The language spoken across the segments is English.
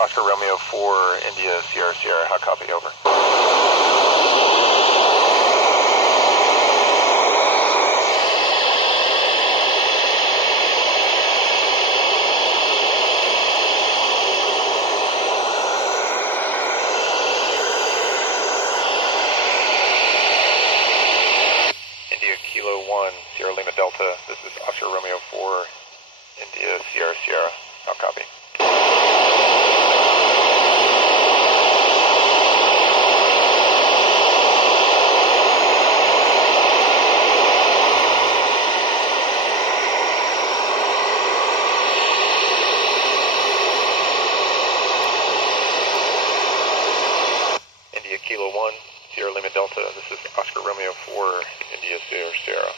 Oscar Romeo 4, India, Sierra, Sierra. How copy? Over. India, Kilo 1, Sierra Lima Delta. This is Oscar Romeo 4, India, Sierra, Sierra. How copy? India, Kilo 1, Sierra Lima Delta. This is Oscar Romeo 4, India, Sierra, Sierra.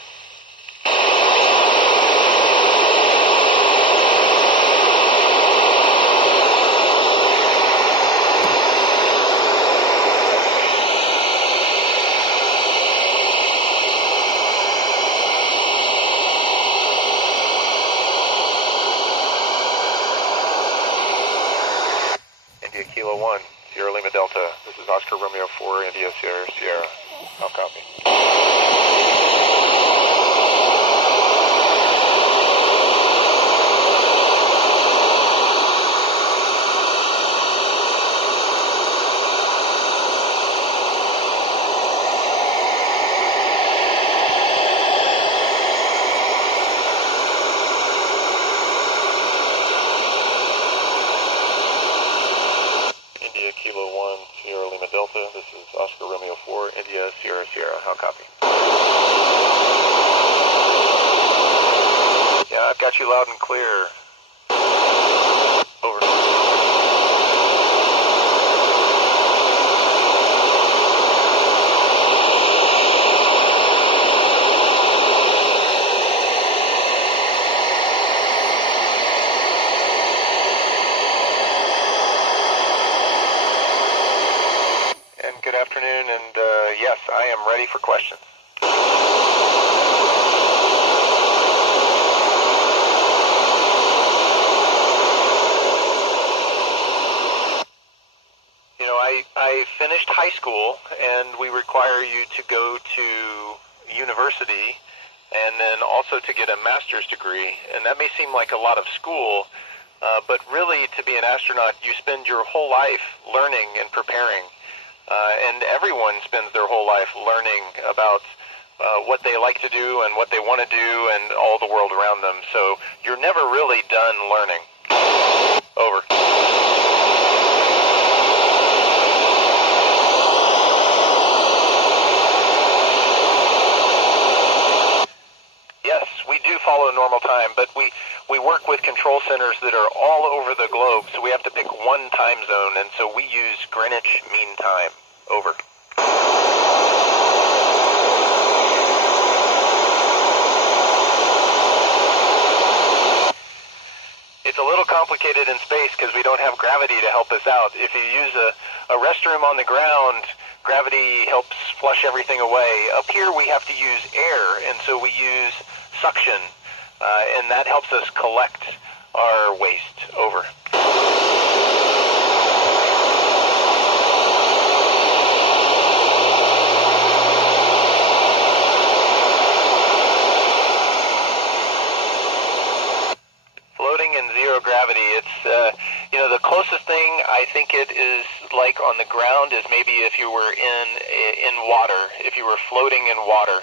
India, Kilo 1, Sierra Lima Delta. This is Oscar Romeo 4, India, Sierra, Sierra. How copy? India, Kilo 1, Sierra Lima Delta. This is Oscar Romeo 4, India, Sierra, Sierra. How copy? Yeah, I've got you loud and clear. Over. And good afternoon, and yes, I am ready for questions. You know, I finished high school, and we require you to go to university and then also to get a master's degree. And that may seem like a lot of school, but really to be an astronaut, you spend your whole life learning and preparing. And everyone spends their whole life learning about what they like to do and what they want to do and all the world around them. So you're never really done learning. Over. Yes, we do follow normal time, but we work with control centers that are all over the globe, so we have to pick one time zone, and so we use Greenwich Mean Time. Over. It's a little complicated in space because we don't have gravity to help us out. If you use a restroom on the ground, gravity helps flush everything away. Up here we have to use air, and so we use suction, and that helps us collect our waste. Over. Floating in zero gravity, it's, you know, the closest thing I think it is like on the ground is maybe if you were in water, if you were floating in water.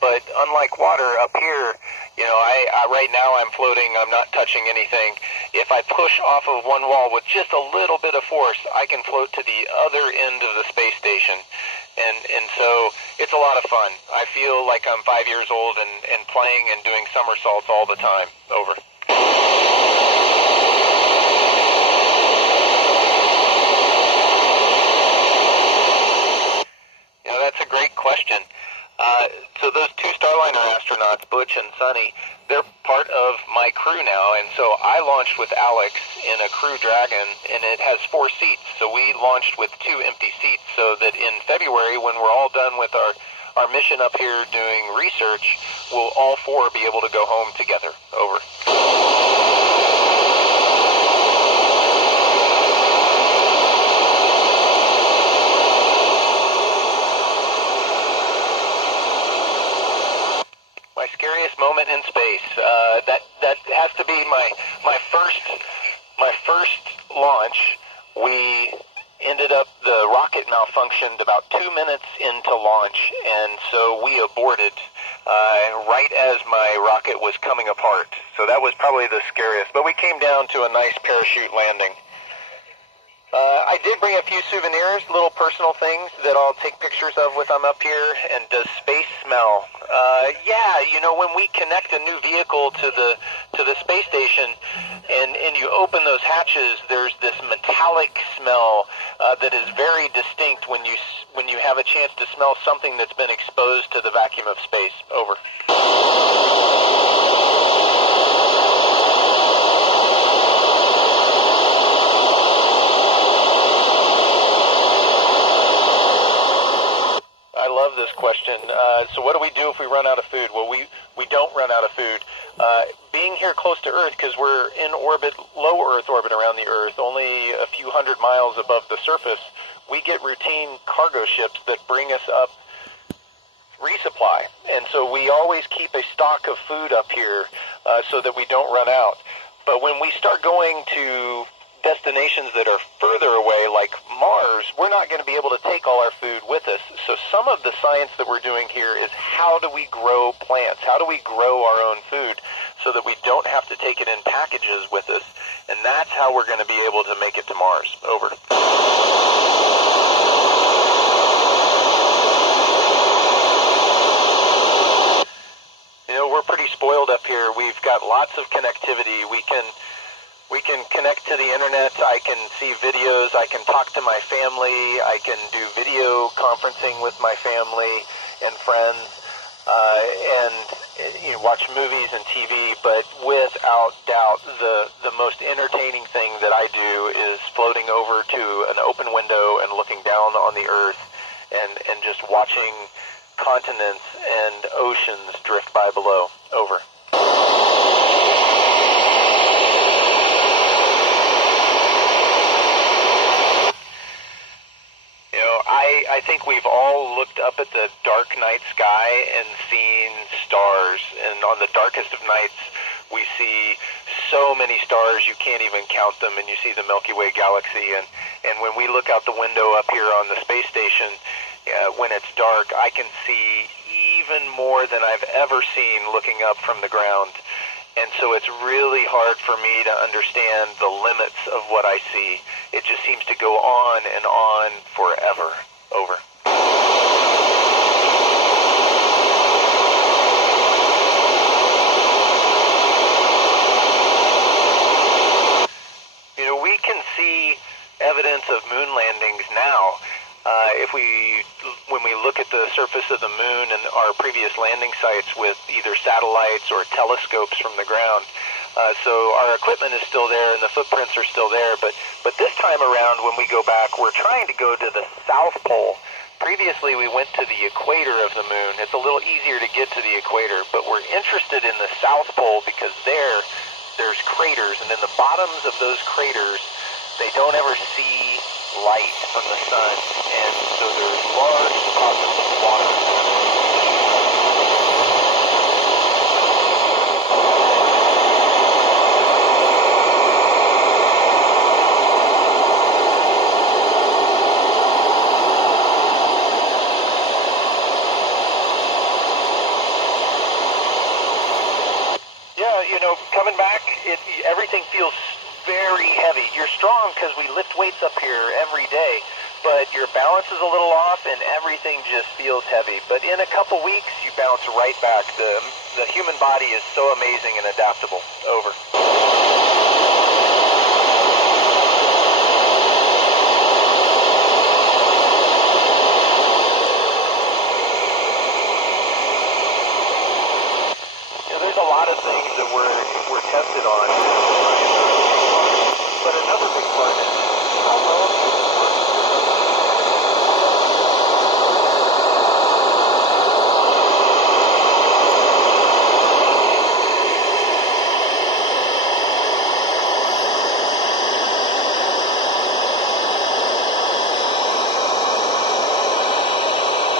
But unlike water up here, you know, I right now I'm floating, I'm not touching anything. If I push off of one wall with just a little bit of force, I can float to the other end of the space station. And so it's a lot of fun. I feel like I'm 5 years old and playing and doing somersaults all the time. Over. You know, that's a great question. So those two Starliner astronauts, Butch and Sonny, they're part of my crew now, and so I launched with Alex in a Crew Dragon, and it has 4 seats, so we launched with 2 empty seats, so that in February, when we're all done with our mission up here doing research, we'll all 4 be able to go home together. Over. first launch, we ended up, the rocket malfunctioned about 2 minutes into launch, and so we aborted right as my rocket was coming apart. So that was probably the scariest, but we came down to a nice parachute landing. I did bring a few souvenirs, little personal things that I'll take pictures of when I'm up here. And does space smell? Yeah, you know, when we connect a new vehicle to the space station, and you open those hatches, there's this metallic smell that is very distinct when you have a chance to smell something that's been exposed to the vacuum of space. Over. I love this question. So what do we do if we run out of food? Well, we don't run out of food. Being here close to Earth, because we're in orbit, low Earth orbit around the Earth, only a few hundred miles above the surface, we get routine cargo ships that bring us up resupply. And so we always keep a stock of food up here so that we don't run out. But when we start going to destinations that are further away, like Mars, we're not going to be able to take all our food with us. So some of the science that we're doing here is how do we grow plants? How do we grow our own food so that we don't have to take it in packages with us? And that's how we're going to be able to make it to Mars. Over. You know, we're pretty spoiled up here. We've got lots of connectivity. We can connect to the internet. I can see videos. I can talk to my family. I can do video conferencing with my family and friends, and you know, watch movies and TV. But without doubt, the most entertaining thing that I do is floating over to an open window and looking down on the Earth and just watching continents and oceans drift by below. Over. I think we've all looked up at the dark night sky and seen stars, and on the darkest of nights we see so many stars you can't even count them, and you see the Milky Way galaxy. And when we look out the window up here on the space station, when it's dark, I can see even more than I've ever seen looking up from the ground. And so it's really hard for me to understand the limits of what I see. It just seems to go on and on forever. Over. You know, we can see evidence of moon landings now. When we look at the surface of the moon and our previous landing sites with either satellites or telescopes from the ground. So our equipment is still there and the footprints are still there, but this time around when we go back, we're trying to go to the South Pole. Previously we went to the equator of the moon. It's a little easier to get to the equator, but we're interested in the South Pole because there's craters, and in the bottoms of those craters, they don't ever see light from the sun, and so there's large deposits of water. Yeah, you know, coming back, everything feels very heavy. You're strong because we lift weights up here every day, but your balance is a little off and everything just feels heavy. But in a couple weeks, you bounce right back. The human body is so amazing and adaptable. Over.